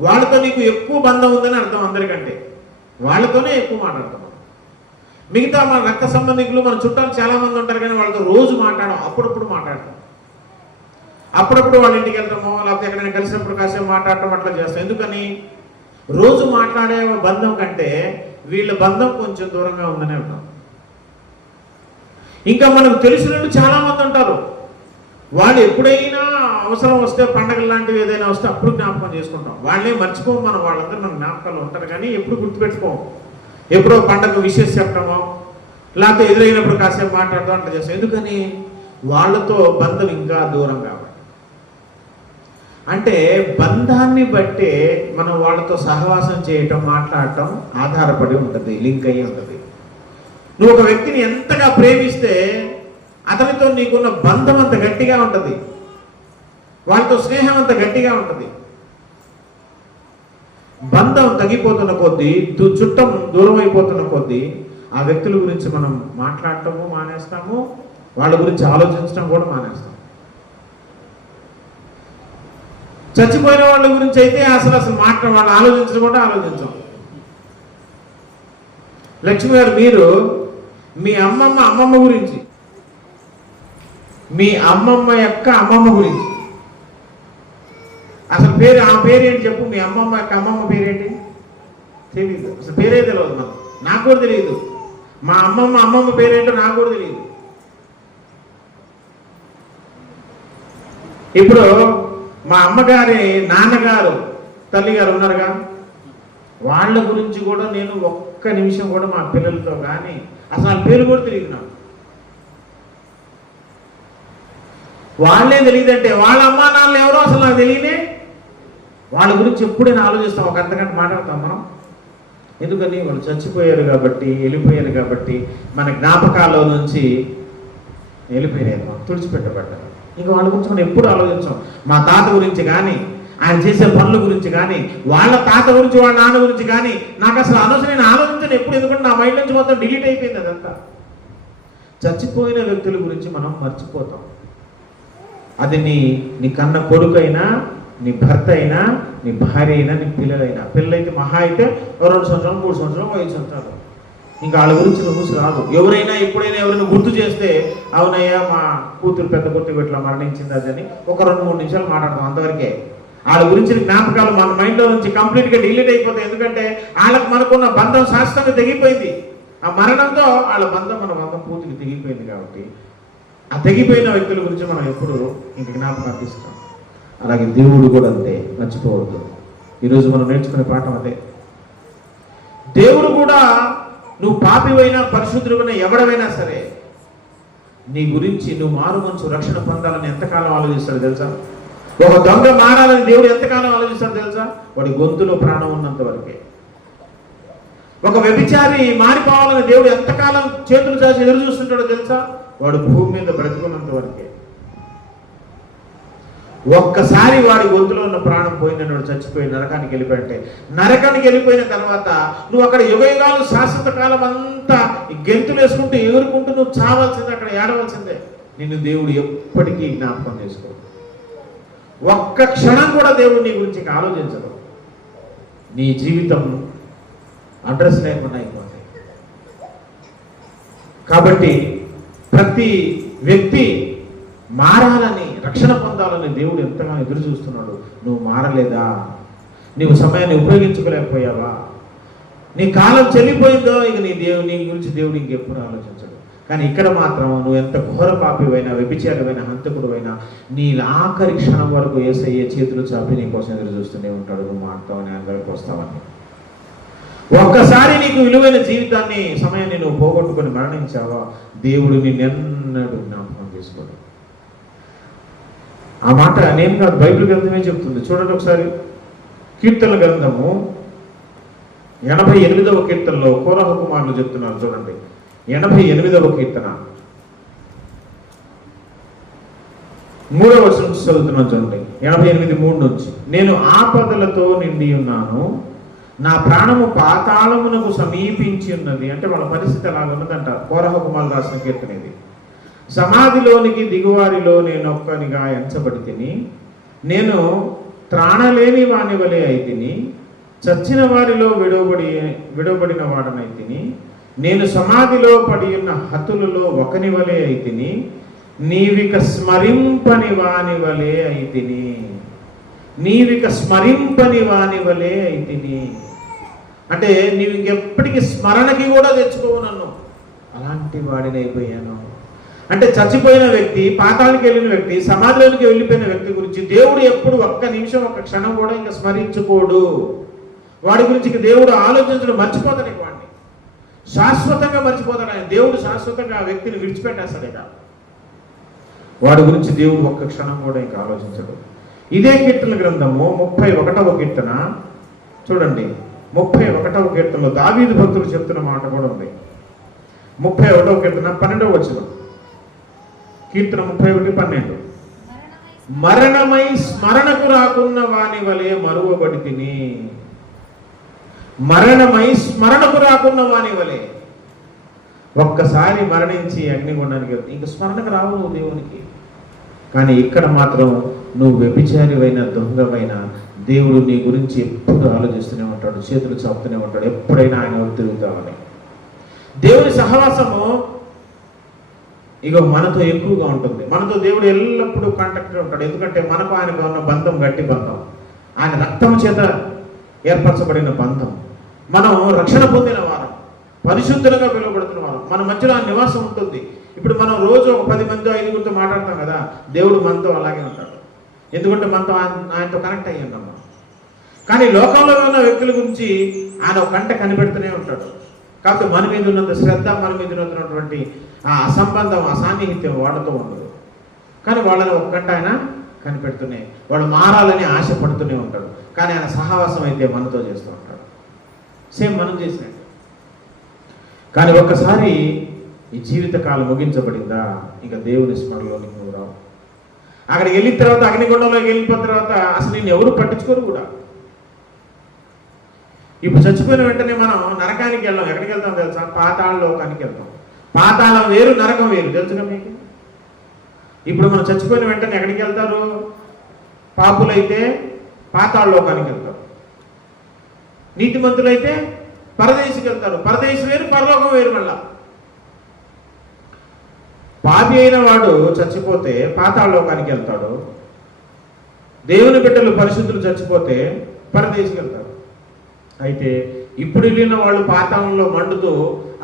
వాళ్ళతో నీకు ఎక్కువ బంధం ఉందని అర్థం. అందరికంటే వాళ్ళతోనే ఎక్కువ మాట్లాడతాం. మిగతా మన రక్త సంబంధికులు, మన చుట్టాలు చాలా మంది ఉంటారు కానీ వాళ్ళతో రోజు మాట్లాడడం, అప్పుడప్పుడు మాట్లాడతాం, అప్పుడప్పుడు వాళ్ళ ఇంటికి వెళ్తామో లేకపోతే ఎక్కడైనా కలిసినప్పుడు కాసేపు మాట్లాడటం అట్లా చేస్తాం. ఎందుకని? రోజు మాట్లాడే బంధం కంటే వీళ్ళ బంధం కొంచెం దూరంగా ఉందని అర్థం. ఇంకా మనకు తెలిసినట్టు చాలా మంది ఉంటారు. వాళ్ళు ఎప్పుడైనా అవసరం వస్తే, పండగలు లాంటివి ఏదైనా వస్తే అప్పుడు జ్ఞాపకం చేసుకుంటాం. వాళ్ళే మర్చిపోము. మనం వాళ్ళందరూ మన జ్ఞాపకాలు ఉంటారు కానీ ఎప్పుడు గుర్తుపెట్టుకోము. ఎప్పుడో పండగ విషెస్ చెప్పడమో లేకపోతే ఎదురైనప్పుడు కాసేపు మాట్లాడదాం అట్లా చేస్తాం. ఎందుకని? వాళ్ళతో బంధం ఇంకా దూరం కాబట్టి. అంటే బంధాన్ని బట్టే మనం వాళ్ళతో సహవాసం చేయటం, మాట్లాడటం ఆధారపడి ఉంటుంది, లింక్ అయ్యి ఉంటుంది. నువ్వు ఒక వ్యక్తిని ఎంతగా ప్రేమిస్తే అతనితో నీకున్న బంధం అంత గట్టిగా ఉంటుంది, వాళ్ళతో స్నేహం అంత గట్టిగా ఉంటుంది. బంధం తగ్గిపోతున్న కొద్దీ, చుట్టం దూరం అయిపోతున్న కొద్దీ ఆ వ్యక్తుల గురించి మనం మాట్లాడటము మానేస్తాము, వాళ్ళ గురించి ఆలోచించడం కూడా మానేస్తాం. చచ్చిపోయిన వాళ్ళ గురించి అయితే అసలు వాళ్ళు ఆలోచించడం కూడా ఆలోచించాం. లక్ష్మి గారు, మీరు మీ అమ్మమ్మ గురించి, మీ అమ్మమ్మ యొక్క అమ్మమ్మ గురించి అసలు ఆ పేరేంటి చెప్పు? మీ అమ్మమ్మ యొక్క అమ్మమ్మ పేరేంటి? తెలియదు. అసలు పేరే తెలియదు. నాకు కూడా తెలియదు. మా అమ్మమ్మ పేరేంటో నాకు కూడా తెలియదు. ఇప్పుడు మా అమ్మగారి నాన్నగారు, తల్లిగారు ఉన్నారుగా, వాళ్ళ గురించి కూడా నేను ఒక్క నిమిషం కూడా మా పిల్లలతో కానీ అసలు పేరు కూడా తెలియదు నాకు. వాళ్ళే తెలియదంటే వాళ్ళ అమ్మా నాన్నలు ఎవరో అసలు నాకు తెలియనే. వాళ్ళ గురించి ఎప్పుడైనా ఆలోచిస్తాం, ఒక అర్ధగంట మాట్లాడతాం మనం. ఎందుకని? వాళ్ళు చచ్చిపోయారు కాబట్టి, వెళ్ళిపోయారు కాబట్టి, మన జ్ఞాపకాల్లో నుంచి వెళ్ళిపోయారు, మనం తుడిచిపెట్టబడ్డారు. ఇంకా వాళ్ళ గురించి మనం ఎప్పుడు ఆలోచించాం. మా తాత గురించి కానీ, ఆయన చేసే పనుల గురించి కానీ, వాళ్ళ తాత గురించి, వాళ్ళ నాన్న గురించి కానీ నాకు అసలు అనవసరం. నేను ఆలోచించాను ఎప్పుడు, ఎందుకంటే నా మైండ్ నుంచి మొత్తం డిలీట్ అయిపోయింది అదంతా. చచ్చిపోయిన వ్యక్తుల గురించి మనం మర్చిపోతాం. అది నీ కన్న కొడుకైనా, నీ భర్త అయినా, నీ భార్య అయినా, నీ పిల్లలైనా. పిల్లలైతే మహా అయితే 2 సంవత్సరాలు, 3 సంవత్సరాలు, 5 సంవత్సరాలు, ఇంకా వాళ్ళ గురించి ఊసి రాదు. ఎవరైనా ఎప్పుడైనా ఎవరైనా గుర్తు చేస్తే, అవునయ్యా మా కూతురు పెద్ద కూతురు ఇట్లా మరణించింది అదని ఒక 2-3 నిమిషాలు మాట్లాడతాం, అంతవరకే. వాళ్ళ గురించిన జ్ఞాపకాలు మన మైండ్లో నుంచి కంప్లీట్గా డిలీట్ అయిపోతాయి. ఎందుకంటే వాళ్ళకు మనకున్న బంధం శాశ్వతంగా తెగిపోయింది. ఆ మరణంతో వాళ్ళ బంధం, మన బంధం పూర్తిగా తెగిపోయింది. కాబట్టి ఆ తెగిపోయిన వ్యక్తుల గురించి మనం ఎప్పుడు ఇంక జ్ఞాపకం తీస్తాం. అలాగే దేవుడు కూడా అంతే, మర్చిపోవద్దు. ఈరోజు మనం నేర్చుకునే పాఠం అదే. దేవుడు కూడా నువ్వు పాపివైనా, పరిశుద్ధుడైనా, ఎవడవైనా సరే నీ గురించి, నువ్వు మారు మనసు రక్షణ పొందాలని ఎంతకాలం ఆలోచిస్తాడు తెలుసా? ఒక దొంగ మారాలని దేవుడు ఎంతకాలం ఆలోచిస్తాడు తెలుసా? వాడి గొంతులో ప్రాణం ఉన్నంత వరకే. ఒక వ్యభిచారి మారిపోవాలని దేవుడు ఎంతకాలం చేతులు చాచి ఎదురు చూస్తుంటాడో తెలుసా? వాడు భూమి మీద బ్రతుకున్నంత వరకే. ఒక్కసారి వాడి గొంతులో ఉన్న ప్రాణం పోయిందని వాడు చచ్చిపోయి నరకానికి వెళ్ళిపోయింటే, నరకానికి వెళ్ళిపోయిన తర్వాత నువ్వు అక్కడ యుగయుగాలు శాశ్వత కాలం అంతా గెంతులు వేసుకుంటూ ఎగురుకుంటూ నువ్వు చావాల్సిందే, అక్కడ ఏడవలసిందే. నిన్ను దేవుడు ఎప్పటికీ జ్ఞాపకం చేసుకో. ఒక్క క్షణం కూడా దేవుడు నీ గురించి ఆలోచించడు. నీ జీవితం అడ్రస్ లేకుండా అయిపోతాయి. కాబట్టి ప్రతి వ్యక్తి మారాలని, రక్షణ పొందాలని దేవుడు ఎంతగానో ఎదురు చూస్తున్నాడు. నువ్వు మారలేదా? నీవు సమయాన్ని ఉపయోగించుకోలేకపోయావా? నీ కాలం చెల్లిపోయిందో ఇక నీ గురించి దేవుడు ఇంకెప్పుడు ఆలోచించడు. కానీ ఇక్కడ మాత్రం నువ్వు ఎంత ఘోర పాపివైనా, వ్యభిచారమైనా, హంతకుడువైనా నీ ఆఖరి క్షణం వరకు యేసయ్య చేతులు చాపి నీ కోసం ఎదురు చూస్తూనే ఉంటాడు. నువ్వు మారుతావని, ఆయన దగ్గరికి వస్తావని. ఒక్కసారి నీకు విలువైన జీవితాన్ని, సమయాన్ని నువ్వు పోగొట్టుకొని మరణించావా, దేవుడు నిన్నెన్నడూ జ్ఞాపకం చేసుకోడు. ఆ మాట నేను కాదు, బైబిల్ గ్రంథమే చెప్తుంది. చూడండి ఒకసారి, కీర్తన గ్రంథము 88వ కీర్తనలో కోరహ కుమారులు చెప్తున్నారు. చూడండి, 88వ కీర్తన 3వ వచనం చదువుతున్నాను. చూడండి, 88:3 నుంచి. నేను ఆపదలతో నిండి ఉన్నాను, నా ప్రాణము పాతాళమునకు సమీపించి ఉన్నది. అంటే వాళ్ళ పరిస్థితి ఎలా ఉన్నదంట. కోరహ కుమారులు రాసిన కీర్తన ఇది. సమాధిలోనికి దిగువారిలో నేనొక్కనిగా ఎంచబడి తిని, నేను త్రాణలేని వాని వలె అయితిని, చచ్చిన వారిలో విడవబడిన వాడనైతిని, నేను సమాధిలో పడి ఉన్న హతులలో ఒకని వలె అయితిని, నీవిక స్మరింపని వాని వలె అయితిని, నీవిక స్మరింపని వాని వలె అయితిని. అంటే నీవు ఇంకెప్పటికీ స్మరణకి కూడా తెచ్చుకోవు నన్ను, అలాంటి వాడిని అయిపోయాను. అంటే చచ్చిపోయిన వ్యక్తి, పాతాళానికి వెళ్ళిన వ్యక్తి, సమాధిలోనికి వెళ్ళిపోయిన వ్యక్తి గురించి దేవుడు ఎప్పుడు ఒక్క నిమిషం, ఒక్క క్షణం కూడా ఇంకా స్మరించుకోడు. వాడి గురించి దేవుడు ఆలోచించడం మర్చిపోతాడు. ఇక వాడిని శాశ్వతంగా మర్చిపోతాడు. ఆయన దేవుడు శాశ్వతంగా ఆ వ్యక్తిని విడిచిపెట్టేస్తాడు. ఇక వాడి గురించి దేవుడు ఒక్క క్షణం కూడా ఇంకా ఆలోచించడు. ఇదే కీర్తన గ్రంథము 31వ కీర్తన చూడండి. 31వ కీర్తనలో దావీదు భక్తులు చెప్తున్న మాట కూడా ఉంది. 31వ కీర్తన 12వ వచనం. కీర్తన 31:12. మరణమై స్మరణకు రాకున్న వాని వలె మరువబడి తిని, మరణమై స్మరణకు రాకున్న వాని వలె. ఒక్కసారి మరణించి అగ్నిగుండానికి ఇంక స్మరణకు రావు నువ్వు దేవునికి. కానీ ఇక్కడ మాత్రం నువ్వు వ్యభిచారివైన, దొంగవైన, దేవుడు నీ గురించి ఎప్పుడు ఆలోచిస్తూనే ఉంటాడు, చేతులు చాపుతూనే ఉంటాడు. ఎప్పుడైనా ఆయన తిరుగుతావని. దేవుని సహవాసము ఇక మనతో ఎక్కువగా ఉంటుంది. మనతో దేవుడు ఎల్లప్పుడూ కాంటాక్ట్లో ఉంటాడు. ఎందుకంటే మనకు ఆయనకు ఉన్న బంధం గట్టి బంధం, ఆయన రక్తం చేత ఏర్పరచబడిన బంధం. మనం రక్షణ పొందిన వారం, పరిశుద్ధులుగా పిలువబడుతున్న వారం, మన మధ్యలో ఆయన నివాసం ఉంటుంది. ఇప్పుడు మనం రోజు ఒక 10 మంది 5గురితో మాట్లాడతాం కదా, దేవుడు మనతో అలాగే ఉంటాడు. ఎందుకంటే మనతో ఆయనతో కనెక్ట్ అయ్యి ఉన్నాం. కానీ లోకంలో ఉన్న వ్యక్తుల గురించి ఆయన ఒక కంట కనిపెడుతూనే ఉంటాడు. కాబట్టి మన మీద ఉన్నంత శ్రద్ధ, మన మీద ఉన్నటువంటి ఆ అసంబంధం, అసాన్నిహిత్యం వాళ్ళతో ఉండదు. కానీ వాళ్ళని ఒక కంట ఆయన కనిపెడుతూనే, వాళ్ళు మారాలని ఆశపడుతూనే ఉంటాడు. కానీ ఆయన సహవాసం అయితే మనతో చేస్తూ ఉంటాడు, సేమ్ మనం చేసినట్టు. కానీ ఒక్కసారి ఈ జీవితకాలం ముగించబడిందా, ఇక దేవుని స్మరణలోనికి నువ్వు రావు. అక్కడికి వెళ్ళిన తర్వాత, అగ్నిగుండంలోకి వెళ్ళిపోయిన తర్వాత అసలు నేను ఎవరు పట్టించుకోరు కూడా. ఇప్పుడు చచ్చిపోయిన వెంటనే మనం నరకానికి వెళ్ళాం. ఎక్కడికి వెళ్తాం తెలుసా? పాతాళలోకానికి వెళ్తాం. పాతాళం వేరు, నరకం వేరు, తెలుసుగా మీకు. ఇప్పుడు మనం చచ్చిపోయిన వెంటనే ఎక్కడికి వెళ్తారు? పాపులైతే పాతాళలోకానికి వెళ్తారు, నీతిమంతులైతే పరదేశికి వెళ్తారు. పరదేశి వేరు, పరలోకం వేరు. మళ్ళా పాపి అయిన వాడు చచ్చిపోతే పాతాళలోకానికి వెళ్తాడు. దేవుని బిడ్డలు పరిశుద్ధులు చచ్చిపోతే పరదేశికి వెళ్తారు. అయితే ఇప్పుడు వెళ్ళిన వాళ్ళు పాతాళంలో మండుతూ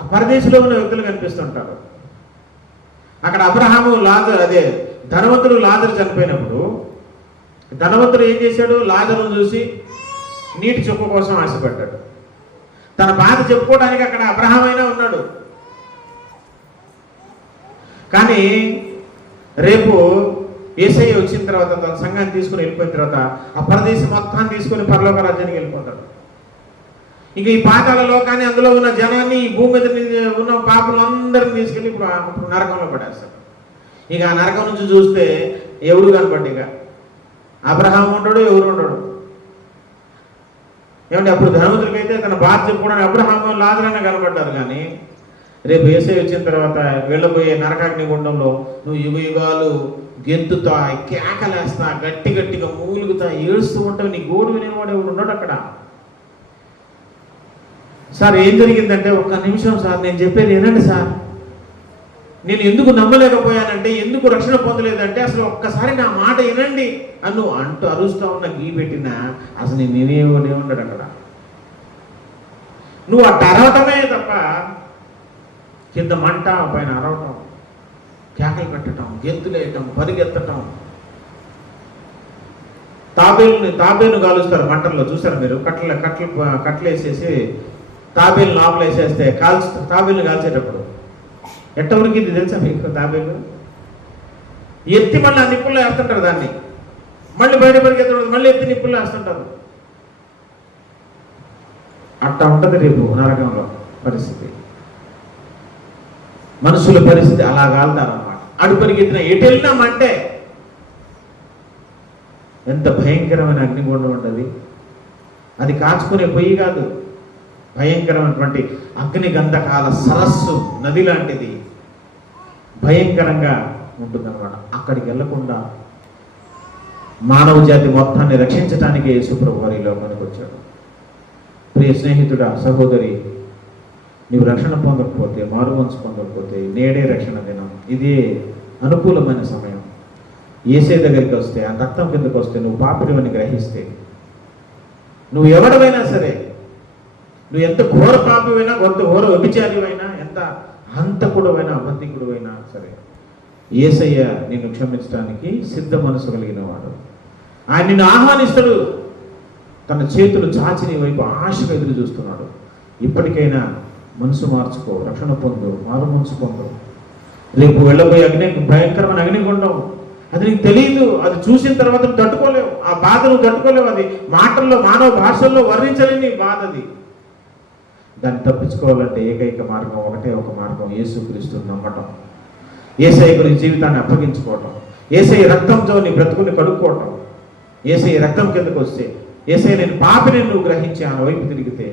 ఆ పరదేశంలో ఉన్న వ్యక్తులు కనిపిస్తుంటారు. అక్కడ అబ్రహాము, లాజరు, అదే ధనవంతుడు లాజరు చనిపోయినప్పుడు ధనవంతుడు ఏం చేశాడు? లాజరును చూసి నీటి చుక్క కోసం ఆశపడ్డాడు. తన బాధ చెప్పుకోవడానికి అక్కడ అబ్రహాం అయినా ఉన్నాడు. కానీ రేపు యేసయ్య వచ్చిన తర్వాత, తన సంఘాన్ని తీసుకుని వెళ్ళిపోయిన తర్వాత ఆ పరదేశం మొత్తాన్ని తీసుకొని పరలోక రాజ్యానికి వెళ్ళిపోతాడు. ఇక ఈ పాతాళ లోకాన్ని, అందులో ఉన్న జనాన్ని, ఈ భూమి మీద ఉన్న పాపులందరినీ తీసుకెళ్ళి ఇప్పుడు నరకంలో పడేస్తారు. ఇక ఆ నరకం నుంచి చూస్తే ఎవడు కనపడ్డు, ఇక అబ్రహాం ఉంటాడు, ఎవరు ఉండడు. ఏమంటే అప్పుడు ధనవంతుడికైతే తన బాధ చెప్పుకోవడానికి అబ్రహాము లాజరునే కనపడ్డారు. కానీ రేపు యేసయ్య వచ్చిన తర్వాత వెళ్ళబోయే నరకాగ్ని గుండంలో నువ్వు యుగ యుగాలు గెంతుతా, కేకలేస్తా, గట్టి గట్టిగా మూలుగుతా, ఏడుస్తూ ఉంటావు. నీ గోడు వినేవాడు ఎవడు ఉన్నాడు అక్కడ. సార్ ఏం జరిగిందంటే, ఒక్క నిమిషం సార్ నేను చెప్పేది వినండి సార్. నేను ఎందుకు నమ్మలేకపోయానంటే, ఎందుకు రక్షణ పొందలేదంటే, అసలు ఒక్కసారి నా మాట వినండి అని నువ్వు అంటూ అరుస్తా ఉన్న గీ పెట్టినా అసలు నేను వినేవాడే అక్కడ. నువ్వు అట్ట అరవటమే తప్ప కింద మంట, పైన అరవటం, కేకలు కట్టడం, గెంతులేయటం, పరిగెత్తటం. తాబేలు కాలుస్తారు మంటల్లో, చూసారు మీరు? కట్టలేసేసి తాబేలు లోపల వేసేస్తే తాబేలు కాల్చేటప్పుడు ఎట్టవరకు ఇది తెలుసా మీకు? తాబేలు ఎత్తి మళ్ళీ ఆ నిప్పుల్లో వేస్తుంటారు, దాన్ని మళ్ళీ బయట పరిగెత్తడం, మళ్ళీ ఎత్తి నిప్పుల్లో వేస్తుంటారు. అట్టా ఉంటుంది రేపు నరకంలో పరిస్థితి. మనుషుల పరిస్థితి అలా కాలుతారన్నమాట. అడు పరిగెత్తిన ఎటు వెళ్ళినామంటే ఎంత భయంకరమైన అగ్నిగుండం ఉంటుంది. అది కాచుకునే పొయ్యి కాదు, భయంకరమైనటువంటి అగ్ని గంధకాల సరస్సు, నది లాంటిది, భయంకరంగా ఉంటుందన్నమాట. అక్కడికి వెళ్లకుండా మానవ జాతి మొత్తాన్ని రక్షించడానికి యేసుప్రభు వారి లోకానికి వచ్చాడు. ప్రియ స్నేహితుడా, సహోదరి, నీవు రక్షణ పొందకపోతే, మారు మనసు పొందకపోతే, నేడే రక్షణ దినం, ఇదే అనుకూలమైన సమయం. యేసయ్య దగ్గరికి వస్తే, ఆ రక్తం కిందకు వస్తే, నువ్వు పాపిడివని గ్రహిస్తే, నువ్వు ఎవడమైనా సరే, నువ్వు ఎంత ఘోర పాపివైనా, కొంత ఘోర వ్యభిచారివైనా, ఎంత హంతకుడవైనా, అబద్ధికుడువైనా సరే, యేసయ్య నిన్ను క్షమించడానికి సిద్ధ మనసు కలిగిన వాడు. ఆయన నిన్ను ఆహ్వానిస్తాడు. తన చేతులు చాచి నీ వైపు ఆశగా ఎదురు చూస్తున్నాడు. ఇప్పటికైనా మనసు మార్చుకో, రక్షణ పొందు, మారు మనసు పొందు. రేపు వెళ్ళబోయే భయంకరమైన అగ్నిగుండం, అది నీకు తెలియదు. అది చూసిన తర్వాత నువ్వు తట్టుకోలేవు, ఆ బాధ నువ్వు తట్టుకోలేవు. అది మాటల్లో, మానవ భాషల్లో వర్ణించలేని బాధ అది. దాన్ని తప్పించుకోవాలంటే ఏకైక మార్గం, ఒకటే ఒక మార్గం, యేసుక్రీస్తుని నమ్మటం, యేసయ్య గురించి జీవితాన్ని అప్పగించుకోవటం, యేసయ్య రక్తంతో నీ బ్రతుకుని కడుక్కోవటం. యేసయ్య రక్తం కిందకు వస్తే, యేసయ్య నేను పాపిని నువ్వు గ్రహించి ఆయన వైపు తిరిగితే,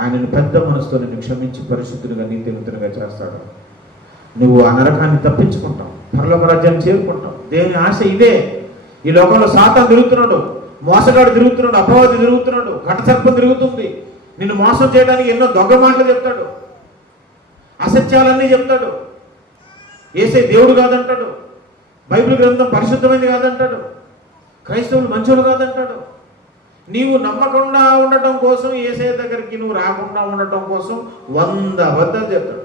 ఆయనను పెద్ద మనసుతో నిన్ను క్షమించి పరిశుద్ధునిగా, నీతివంతునిగా చేస్తాడు. నువ్వు ఆ నరకాన్ని తప్పించుకుంటావు, పరలోక రాజ్యాన్ని చేరుకుంటావు. దేవుని ఆశ ఇదే. ఈ లోకంలో సాతాను తిరుగుతున్నాడు, మోసగాడు తిరుగుతున్నాడు, అపవాది తిరుగుతున్నాడు, ఘటసర్పం తిరుగుతుంది. నిన్ను మోసం చేయడానికి ఎన్నో దొంగ మాటలు చెప్తాడు, అసత్యాలన్నీ చెప్తాడు. యేసయ్య దేవుడు కాదంటాడు, బైబిల్ గ్రంథం పరిశుద్ధమైనది కాదంటాడు, క్రైస్తవులు మంచోడు కాదంటాడు. నీవు నమ్మకుండా ఉండటం కోసం, యేసయ్య దగ్గరికి నువ్వు రాకుండా ఉండటం కోసం 100 అబద్ధాలు చెప్తాడు.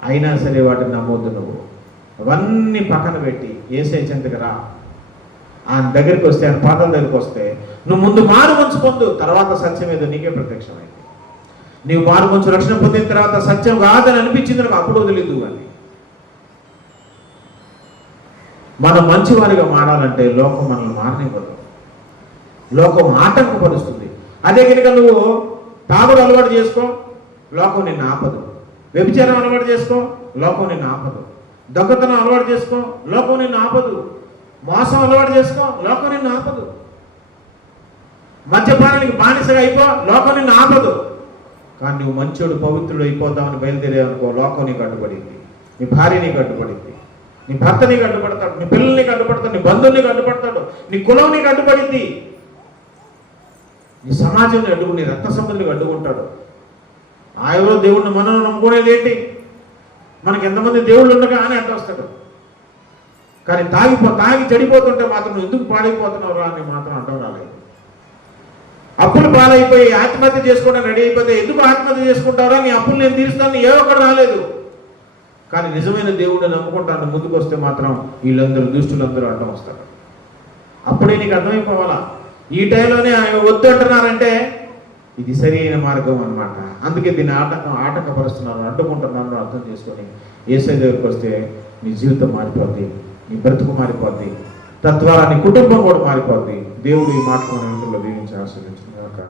అయినా సరే వాటిని నమ్మొద్దు. నువ్వు అవన్నీ పక్కన పెట్టి యేసయ్య చెంతకు రా. ఆయన దగ్గరికి వస్తే, ఆయన పాదాల దగ్గరికి వస్తే, నువ్వు ముందు మారు మనసు పొందు, తర్వాత సత్యం ఏదో నీకే ప్రత్యక్షమైంది. నీవు మారు మనసు రక్షణ పొందిన తర్వాత సత్యం కాదని అనిపించింది నాకు, అప్పుడు వదిలేదు అని. మనం మంచివారిగా మారాలంటే లోకం మనల్ని మారనివ్వదు, లోకం ఆటంకపరుస్తుంది. అదే కనుక నువ్వు తాగుడు అలవాటు చేసుకో, లోకం నిన్ను ఆపదు. వ్యభిచారం అలవాటు చేసుకో, లోకం నిన్ను ఆపదు. దొంగతనం అలవాటు చేసుకో, లోకం నిన్ను ఆపదు. మోసం అలవాటు చేసుకో, లోకం నిన్ను ఆపదు. మద్యపానానికి బానిసగా అయిపో, లోకం నిన్ను ఆపదు. కానీ నువ్వు మంచోడు, పవిత్రుడు అయిపోతామని బయలుదేరేవనుకో, లోకం నీకు అడ్డుపడింది, నీ భార్య నీకు అడ్డుపడింది, నీ భర్త నీకు అడ్డుపడతాడు, నీ పిల్లలు నీకు అడ్డుపడతాడు, నీ బంధువులు నీకు అడ్డుపడతాడు, నీ కులం నీకు అడ్డుపడింది, నీ సమాజం అడ్డుకు, నీ రక్త సంబంధులకు అడ్డుకుంటాడు. ఆ ఎవరో దేవుడిని మనం నమ్ముకునేది ఏంటి? మనకి ఎంతమంది దేవుళ్ళు ఉండగా అని అడ్డొస్తాడు. కానీ తాగి చెడిపోతుంటే మాత్రం నువ్వు ఎందుకు పాడైపోతున్నావు అని మాత్రం అడ్డం రాలేదు. అప్పులు పాలైపోయి ఆత్మహత్య చేసుకోవడానికి రెడీ అయిపోతే ఎందుకు ఆత్మహత్య చేసుకుంటారో, నీ అప్పులు నేను తీరుస్తాను ఏ ఒక్కడు రాలేదు. కానీ నిజమైన దేవుడిని నమ్ముకుంటాను ముందుకు వస్తే మాత్రం వీళ్ళందరూ, దుష్టులందరూ అడ్డం వస్తారు. అప్పుడే నీకు అర్థమైపోవాలా, ఈ టైంలోనే వద్దు అంటున్నారంటే ఇది సరైన మార్గం అన్నమాట. అందుకే దీన్ని ఆటంకపరుస్తున్నారు, అడ్డుకుంటున్నారు అర్థం చేసుకొని యేసయ్య దగ్గరికి వస్తే నీ జీవితం మారిపోద్ది, నీ బ్రతుకు మారిపోద్ది, తద్వారా నీ కుటుంబం కూడా మారిపోద్ది. దేవుడు ఈ మాటలు దీవించి ఆశీర్వదించుగాక.